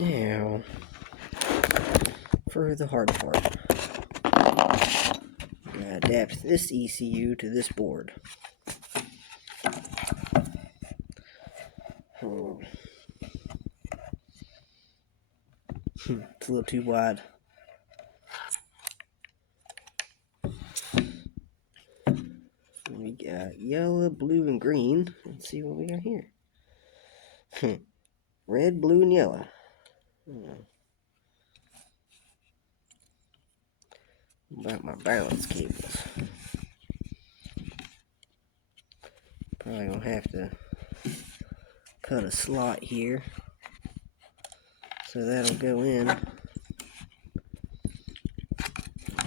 Now, for the hard part, I'm going to adapt this ECU to this board. It's a little too wide. We got yellow, blue, and green. Let's see what we got here. Red, blue, and yellow. About my balance cables. Probably gonna have to cut a slot here, so that'll go in.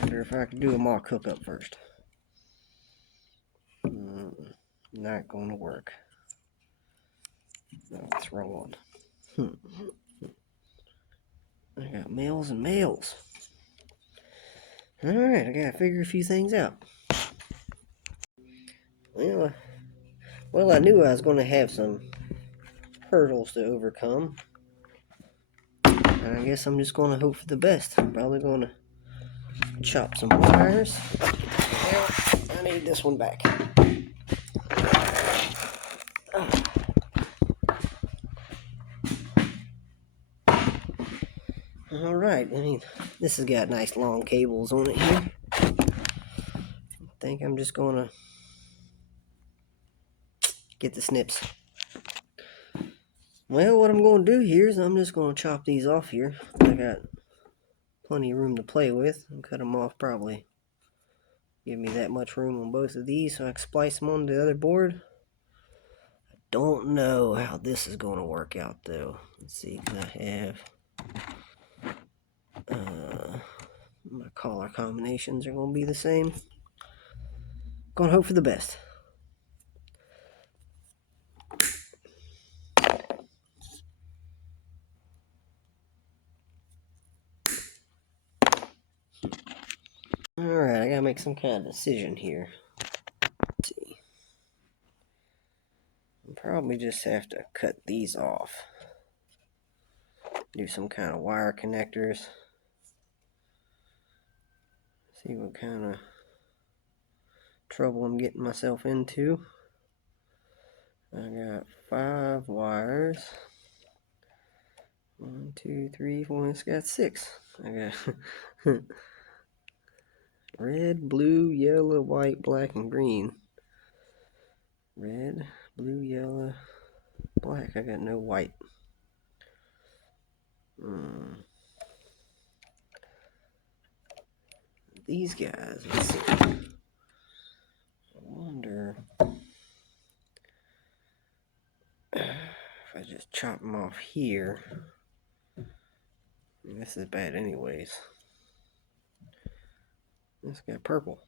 Wonder if I could do a mock hookup first. Not gonna work. No, it's wrong one. I got males and males. Alright, I gotta figure a few things out. Well, I knew I was gonna have some hurdles to overcome. And I guess I'm just gonna hope for the best. I'm probably gonna chop some wires. Well, I need this one back. Alright, I mean, this has got nice long cables on it here. I think I'm just gonna get the snips. Well, what I'm gonna do here is I'm just gonna chop these off here. I got plenty of room to play with and cut them off. Probably give me that much room on both of these so I can splice them onto the other board. I don't know how this is going to work out though. Let's see, I have my collar combinations are going to be the same. Going to hope for the best. Alright, I gotta make some kind of decision here. Let's see. I'll probably just have to cut these off. Do some kind of wire connectors. See what kind of trouble I'm getting myself into. I got 5 wires. 1, 2, 3, 4. It's got 6. I got red, blue, yellow, white, black, and green. Red, blue, yellow, black. I got no white. These guys, let's see. I wonder if I just chop them off here. This is bad anyways. This got purple.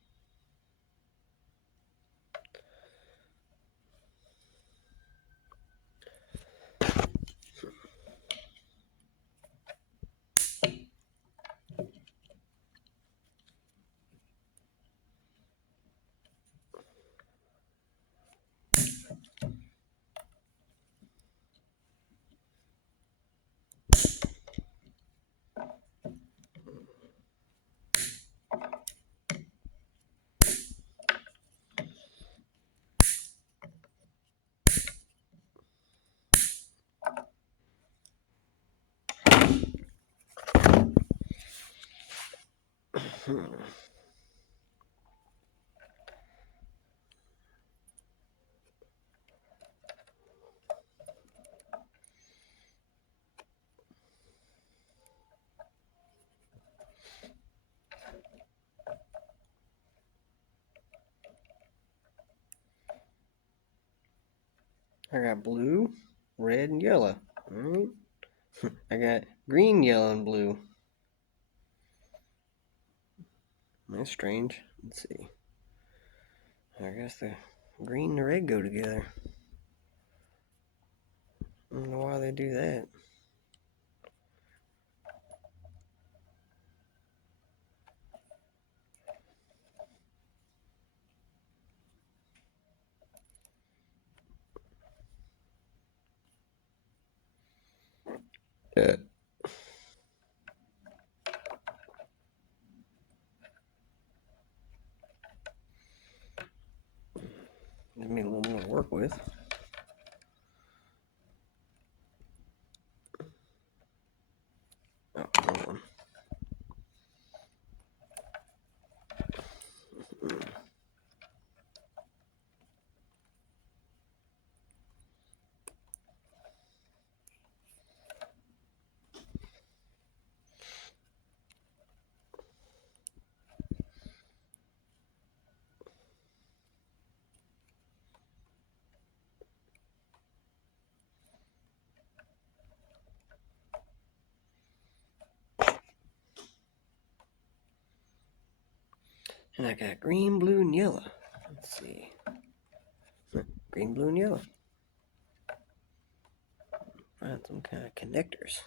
I got blue, red, and yellow. Alright. I got green, yellow, and blue. That's strange. Let's see. I guess the green and the red go together. I don't know why they do that. Gives me a little more to work with. Oh, hold on. And I got green, blue, and yellow. Let's see. Green, blue, and yellow. Find some kind of connectors.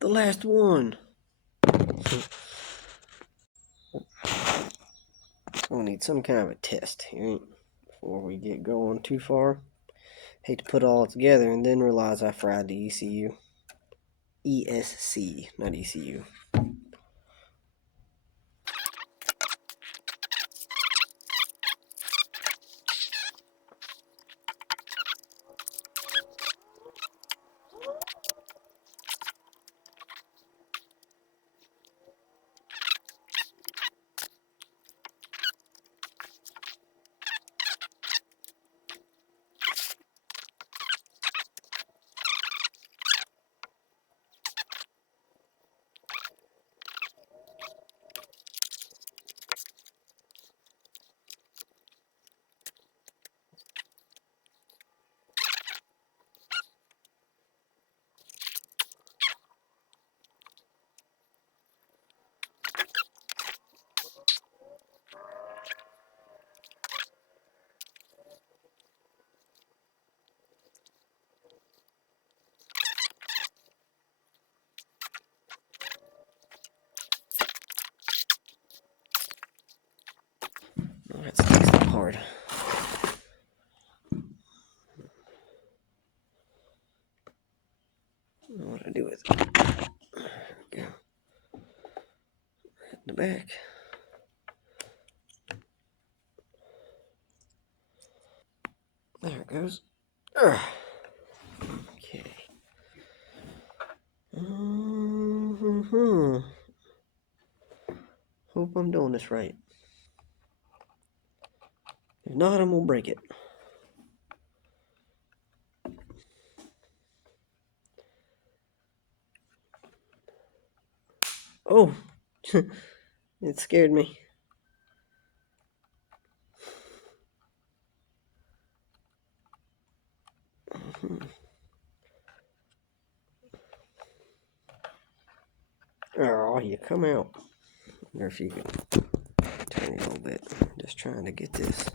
The last one. We'll need some kind of a test here before we get going too far. Hate to put it all together and then realize I fried the ECU. ESC, not ECU. Oh, that sticks up hard. What do I do with it? There we go. Right in the back. There it goes. Okay. Hope I'm doing this right. If not, I'm gonna break it. Oh, it scared me. Oh, you come out. I wonder if you can turn it a little bit. I'm just trying to get this.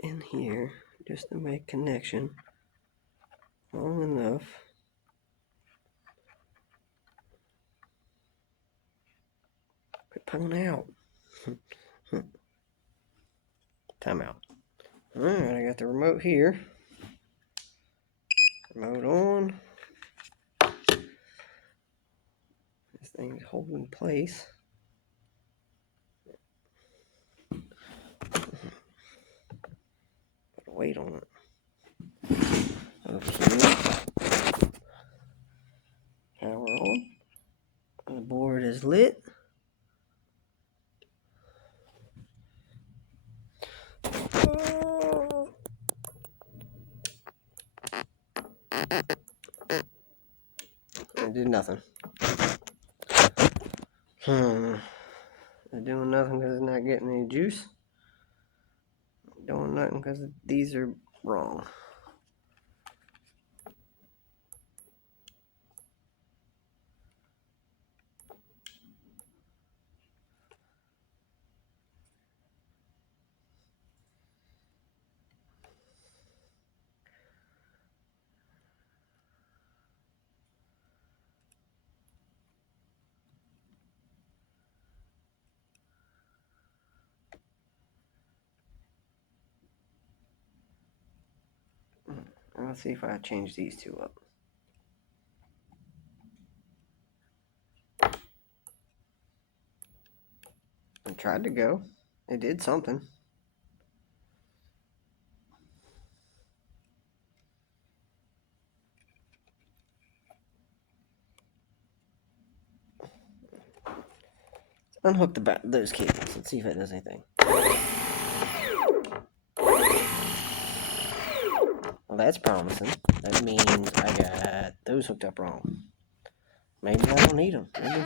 In here, just to make connection long enough. Quit pulling out. Time out. Alright, I got the remote here. Remote on. This thing's holding in place. weight on it. Okay. Power on. The board is lit. It did nothing. It's doing nothing because it's not getting any juice. Doing nothing because these are wrong. Let's see if I change these two up. I tried to go. It did something. Unhook those cables. Let's see if it does anything. Well, that's promising. That means I got those hooked up wrong. Maybe I don't need them. Maybe.